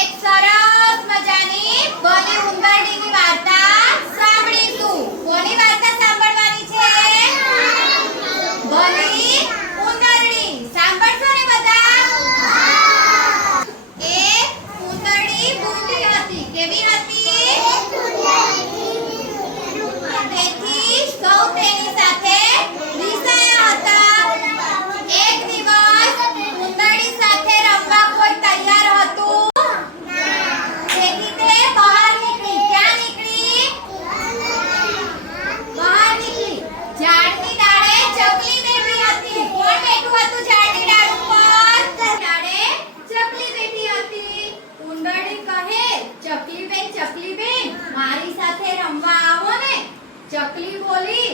એક સરસ મજાની ભલી ઉંદરડીની વાર્તા સાંભળીશું. કોની વાર્તા સાંભળવાની છે? ભલી ઉંદરડી. સાંભળશો ને બધા? એક ઉંદરડી ભૂંડી હતી. કેવી હતી? તેથી સૌ તેની સાથે રીસાયા હતા. એક દિવસ ઉંદરડી સાથે રમવા કોઈ તૈયાર હતું તેથી તે બહાર નીકળી. ક્યાં નીકળી? બહાર નીકળી. ઝાડની ડાળે ચકલી બેઠી હતી. કોણ બેઠું હતું ઝાડની ડાળ ઉપર? ડાળે ચકલી બેઠી હતી. ઉંદરડી કહે, ચકલી બેન, મારી સાથે રમવા આવો ને. ચકલી બોલી,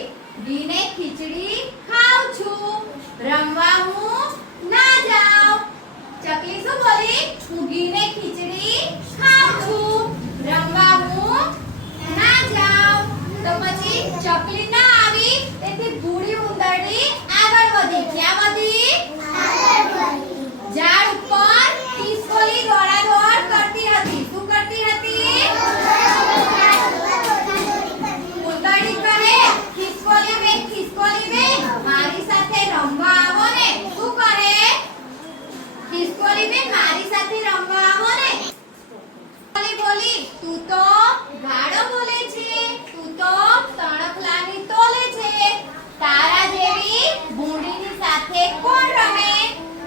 ઘીને ખીચડી ખાઉં છું, રમવા હું ના જાઉં. ચકલી શું બોલી? હું ઘીને ખીચડી ખાઉં છું, રમવા હું ના જાઉં. તો પછી ચકલી ના આવી તેથી ભૂરી ઉંદરડી આગળ વધી. ક્યાં વધી? ઝાડ ઉપર ખિસકોલી દોડાદોડ કરતી હતી. શું કરતી હતી? ઉંદરડી કહે, ખિસકોલી બેન, મારી સાથે રમવા આવો ને. શું કરે? ખિસકોલી બેન, મારી સાથે રમવા આવો ને. ખિસકોલી બોલી, તું તો ગાળો બોલે છે, તું તો તણખલાની તોલે છે, તારા જેવી ભૂંડીની સાથે કોણ રમે?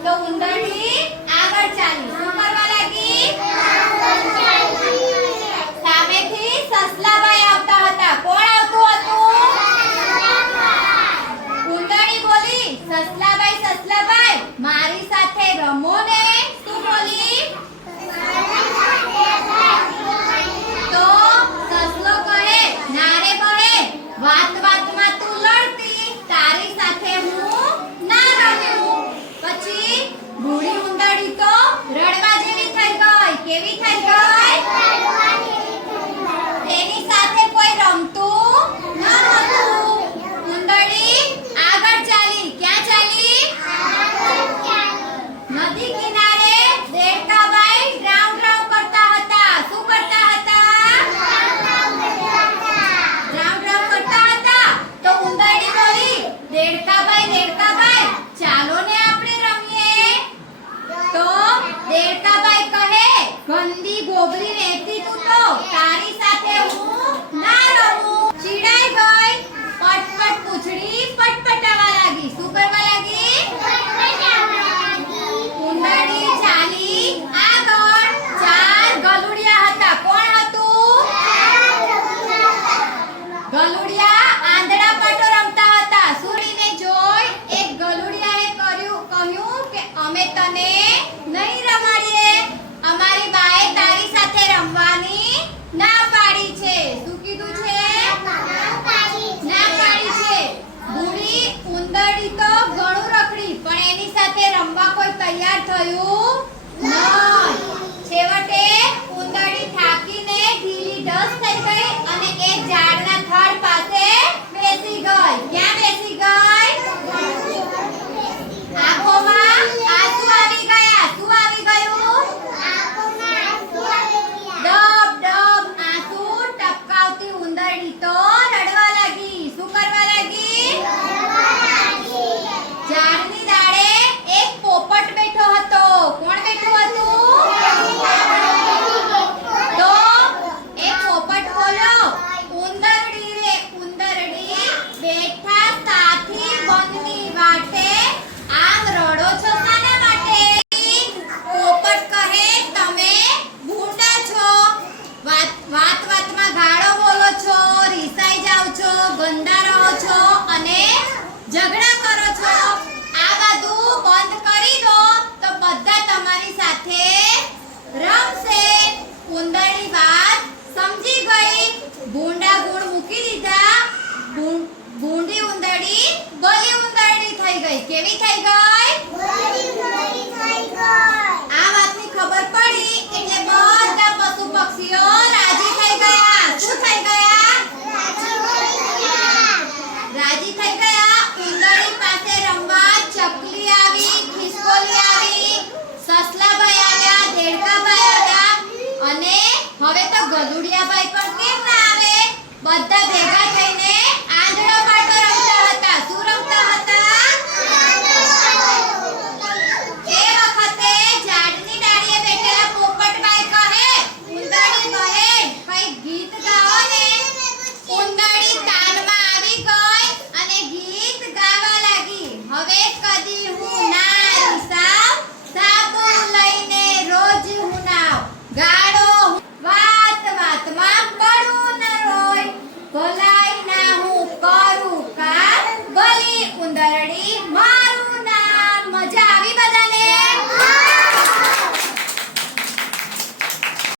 તો ઉંદરડી આગળ ચાલી. શું કરવા લાગી? સામેથી સસલાભાઈ આવતા હતા. કોણ આવતું હતું? ઉંદરડી બોલી, સસલાભાઈ, મારી સાથે રમો ને. શું બોલી? તો સસલો કહે, ના રે બળે, વાતમાં તું લડતી, તારી સાથે હું ના રમ્યું. પછી ભૂરી ઉંદરડી તો રડવા જેવી થઈ ગઈ. કેવી થઈ ગઈ? તેની સાથે કોઈ રમતું ન હતું. ઉંદરડી આગળ ચાલી. ક્યાં ચાલી? નદી કિનારે દેડકાભાઈ ડ્રાઉ કરતા હતા. શું કરતા હતા? ડ્રાઉ કરતા હતા. તો ઉંદરડી બોલી, દેડકાભાઈ, ચાલો ને આપણે રમીએ. તો દેડકાભાઈ કહે, ગંદી ગોબરી રહેતી તું તો, તારી સાથે હું ના રમું. ચીડાઈ ગઈ. પટપટ પૂંછડી પટપટાવા લાગી. શું કરવા લાગી? ઉંદરડી ચાલી આગળ. 4 ગલુડિયા હતા. કોણ હતું? ગલુડિયા આંધળા પાટો રમતા હતા. સુરીને જોઈ એક ગલુડિયાએ કહ્યું કે અમે તને નહીં રમાડીએ. અમારી બાએ તારી સાથે રમવાની ના પાડી છે. શું કીધું છે? ના પાડી છે. ભૂરી ઉંદરડી તો ઘણું રખડી પણ એની સાથે રમવા કોઈ તૈયાર થયું નહીં. છેવટે ઉંદરડી થાકીને ઢીલી ઢસ થઈ ગઈ અને એક ઝાડના થડ પાસે બેસી ગઈ. ક્યાં બેસી ગઈ? આંખોમાં આંસુ આવી ગયા. શું આવી ગયું? ડબ આંસુ ટપકાવતી ઉંદરડી તો રડવા લાગી. શું કરવા લાગી? ઝાડની ડાળે એક પોપટ બેઠો હતો. કોણ બેઠું હતું? તો એ પોપટ બોલ્યો, ઉંદરડી બેઠા સાથી વનની વાટે, આમ રડો છો શાના માટે? પોપટ કહે, તમે ભૂંડા છો, વાતમાં ગાળો બોલો છો, રીસાઈ જાવ છો, ગંદા રહો છો અને ઝઘડા કરો છો. આ બધું બંધ કરી દો તો બધા તમારી સાથે રમશે. ઉંદરડી વાત સમજી ગઈ. ભૂંડા ગુણ મૂકી દીધા. ભૂંડી ઉંદરડી ભલી ઉંદરડી થઈ ગઈ. કેવી થઈ ગઈ? આ વાતની ખબર પડી એટલે બધા પશુ પક્ષીઓ રાજી થઈ ગયા. શું થઈ ગયા? રાજી થઈ ગયા. ઉંદરડી પાસે રમવા ચકલી આવી, ખિસકોલી આવી, સસલાભાઈ આવ્યા, દેડકાભાઈ આવ્યા ભુડિયાભાઈ પણ કેમ ના આવે? બધા ભેગા